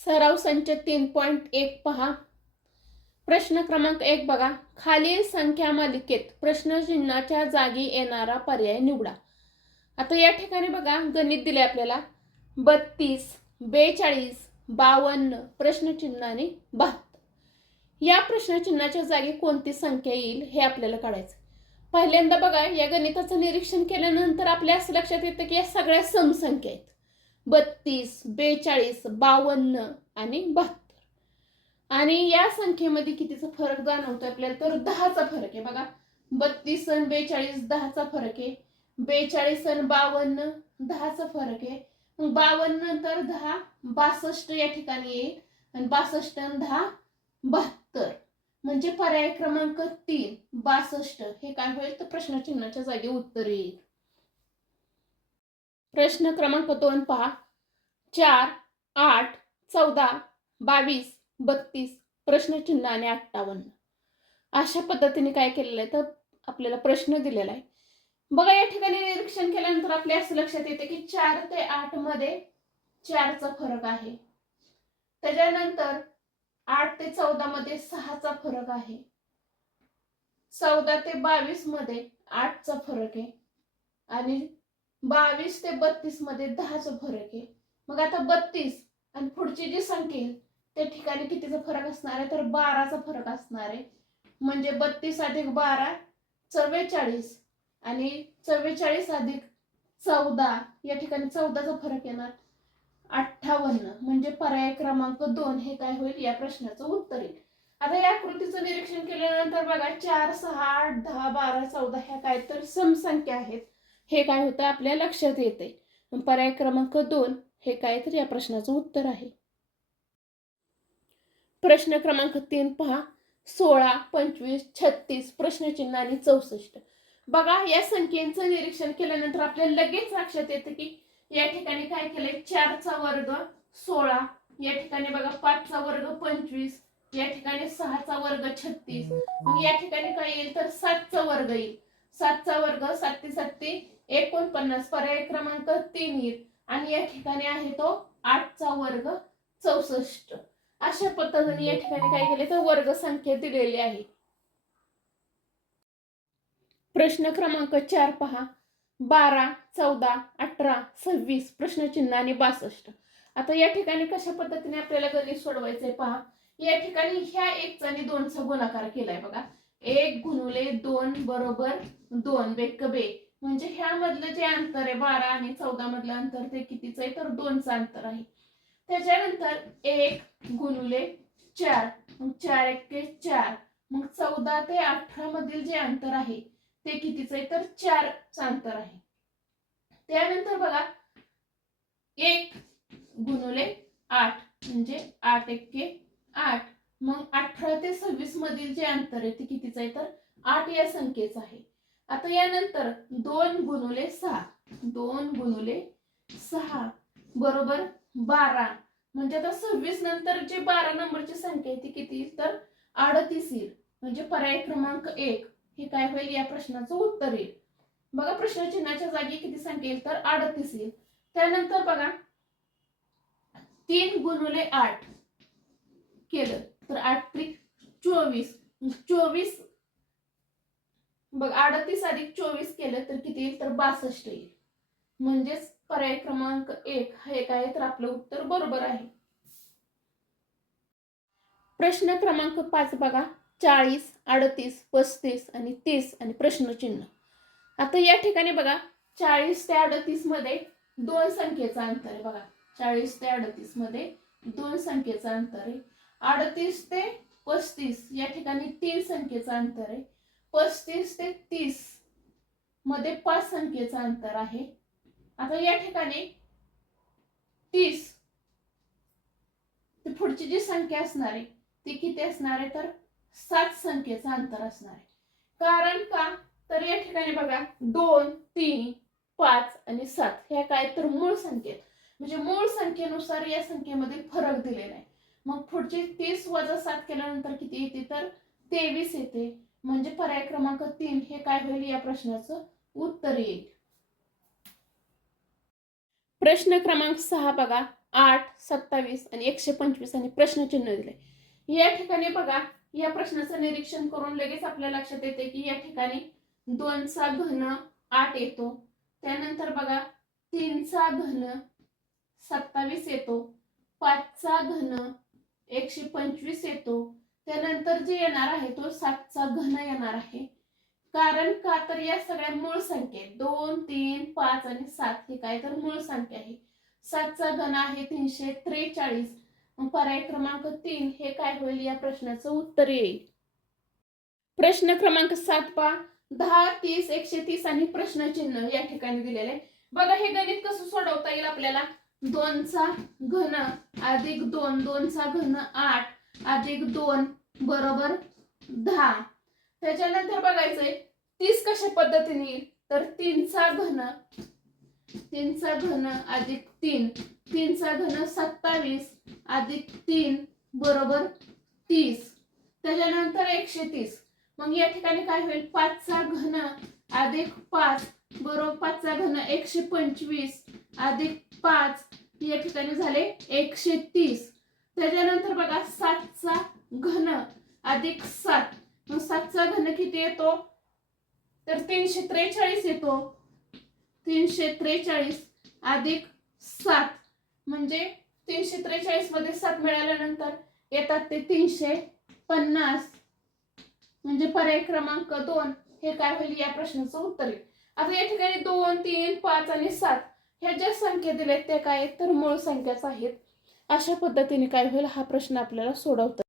सराव संच 3.1 पहा. प्रश्न क्रमांक 1 बघा. खालील संख्या मालिकेत प्रश्नचिन्हाच्या जागी येणारा पर्याय निवडा. आता या ठिकाणी बघा गणित दिले आपल्याला 32, 42, 52 प्रश्नचिन्हाने 72. या प्रश्नचिन्हाच्या जागी कोणती संख्या येईल हे आपल्याला काढायचं. पहिल्यांदा बघा या गणिताचं निरीक्षण केल्यानंतर आपल्या असं लक्षात येतं की या सगळ्या समसंख्या आहेत. 32, 42, 52 आणि 72. आणि या संख्येमध्ये कितीचा फरक जाणवतो आपल्याला तर 10चा फरक आहे. बघा 32 आणि 42 10चा फरक आहे. 42 आणि 52 10चा फरक आहे. मग 52 नंतर 10 62 या ठिकाणी येईल आणि 62 आणि 10 72. म्हणजे पर्याय क्रमांक 3 62 हे काय होईल तर प्रश्नचिन्हाच्या जागी उत्तर येईल. प्रश्न क्रमांक 2 पहा. 4, 8, 14, 22, 32 प्रश्नचिन्हाने 58. अशा पद्धतीने काय केलेलं आहे तर आपल्याला प्रश्न दिलेला आहे. बघा या ठिकाणी निरीक्षण केल्यानंतर आपल्या असं लक्षात येते की 4 ते 8 मध्ये 4चा फरक आहे. त्याच्यानंतर 8 ते 14 मध्ये 6चा फरक आहे. 14 ते 22 मध्ये 8चा फरक आहे आणि 22 ते 32 मध्ये 10चा फरक आहे. मग आता 32 आणि पुढची जी संख्या आहे त्या ठिकाणी कितीचा फरक असणार आहे तर 12चा फरक असणार आहे. म्हणजे 32 अधिक 12 44 आणि 44 अधिक 14 या ठिकाणी 14चा फरक येणार 58. म्हणजे पर्याय क्रमांक 2 हे काय होईल या प्रश्नाचं उत्तर येईल. आता या आकृतीचं निरीक्षण केल्यानंतर बघा 4, 6, 8, 10, 12, 14 ह्या काय तर समसंख्या आहेत हे काय होतं आपल्या लक्षात येते. पर्याय क्रमांक 2 हे काय तर या प्रश्नाचं उत्तर आहे. प्रश्न क्रमांक 3 पहा. 16, 25, 36 प्रश्नचिन्ह आणि 64. बघा या संख्येचं निरीक्षण केल्यानंतर आपल्याला लगेच लक्षात येतं की या ठिकाणी काय केलंय 4चा वर्ग 16, या ठिकाणी बघा 5चा वर्ग 25, या ठिकाणी 6चा वर्ग 36. मग या ठिकाणी काय येईल तर 7चा वर्ग येईल. 7चा वर्ग 7 × 7 = 49. पर्याय क्रमांक 3 येईल आणि या ठिकाणी आहे तो 8चा वर्ग 64. अशा पद्धतीने या ठिकाणी काय केले तर वर्ग संख्या दिलेली आहे. प्रश्न क्रमांक 4 पहा. 12, 14, 18, 26 प्रश्नचिन्ह आणि 62. आता या ठिकाणी कशा पद्धतीने आपल्याला गणित सोडवायचंय पहा. या ठिकाणी ह्या 1चा आणि 2चा गुणाकार केलाय बघा. 1 × 2 = 2 बेक बे. म्हणजे ह्या मधलं जे अंतर आहे 12 आणि 14 मधलं अंतर ते कितीचं आहे तर 2चं अंतर आहे. त्याच्यानंतर 1 × 4 मग 4 × 1 = 4. मग 14 ते 18 मधील जे अंतर आहे ते कितीचं आहे तर 4चं अंतर आहे. त्यानंतर बघा 1 × 8 म्हणजे 8 × 1 = 8. मग 18 ते 26 मधील जे अंतर आहे ते कितीचं आहे तर 8 या संख्येचं आहे. आता यानंतर 2 × 6 2 × 6 बरोबर 12. म्हणजे आता 26 नंतर जे 12 नंबरची संख्या आहे ती किती येईल तर 38 येईल. म्हणजे पर्याय क्रमांक 1 हे काय होईल या प्रश्नाचं उत्तर येईल. बघा प्रश्नचिन्हाच्या जागी किती संख्या येईल तर 38 येईल. त्यानंतर बघा 3 × 8 केलं तर 8 × 24. 24 बघ 38 अधिक 24 केलं तर किती येईल तर 62 येईल. म्हणजेच पर्याय क्रमांक 1 हे काय तर आपलं उत्तर बरोबर आहे. प्रश्न क्रमांक 5 बघा. 40, 38, 35 आणि 30 आणि प्रश्नचिन्ह. आता या ठिकाणी बघा 40 ते 38 मध्ये 2 संख्येचा अंतर आहे बघा. 40 ते 38 मध्ये 2 संख्येचा अंतर आहे. 38 ते 35 या ठिकाणी 3 संख्येचा अंतर आहे. 35 ते 30 मध्ये 5 संख्येचा अंतर आहे. आता या ठिकाणी 30 ते पुढची जी संख्या असणार आहे ती किती असणार आहे तर 7 संख्येचा अंतर असणार आहे. कारण का तर या ठिकाणी बघा 2, 3, 5 आणि 7 ह्या काय तर मूळ संख्या आहेत. म्हणजे मूळ संख्येनुसार या संख्येमध्ये फरक दिलेला आहे. मग पुढची 30 - 7 केल्यानंतर किती येते तर 23 येते. म्हणजे पर्याय क्रमांक 3 हे काय होईल या प्रश्नाचं उत्तर येईल. प्रश्न क्रमांक 6 बघा. 8, 27 आणि 125 आणि प्रश्नचिन्ह दिले. या ठिकाणी बघा, या प्रश्नाचं निरीक्षण करून लगेच आपल्या लक्षात येते की या ठिकाणी 2चा घन 8 येतो. त्यानंतर बघा 3चा घन 27 येतो. 5चा घन 125 येतो. त्यानंतर जे येणार आहे तो 7चा घन येणार आहे. कारण का तर या सगळ्या मूळ संख्या 2, 3, 5 आणि 7 हे काय तर मूळ संख्या आहे. 7चा घन आहे 343. पर्याय क्रमांक 3 हे काय होईल, या प्रश्नाचं उत्तर येईल. प्रश्न क्रमांक 7 पहा. 10, 30, 130 आणि प्रश्नचिन्ह या ठिकाणी दिलेले. बघा हे गणित कसं सोडवता येईल आपल्याला. 2चा घन अधिक 2, 2चा घन 8 अधिक 2 बरोबर 10. त्याच्यानंतर बघायचंय 30 कशा पद्धतीने येईल, तर 3चा घन अधिक 3, 3चा घन 27 अधिक 3 बरोबर 30. त्याच्यानंतर 130. मग या ठिकाणी काय होईल, 5चा घन अधिक 5 बरोबर 5चा घन 125 अधिक 5 या ठिकाणी झाले 130. त्याच्यानंतर बघा 7चा घन अधिक 7, मग 7चा घन किती येतो, तर 343 येतो. 343 अधिक 7 म्हणजे 343 मध्ये 7 मिळाल्यानंतर येतात ते 350. म्हणजे पर्याय क्रमांक 2 हे काय होईल, या प्रश्नाचं उत्तर आहे. आता या ठिकाणी 2, 3, 5 आणि 7 ह्या ज्या संख्या दिल्यात त्या काय तर मूळ संख्याच आहेत. अशा पद्धतीने काय होईल, हा प्रश्न आपल्याला सोडवता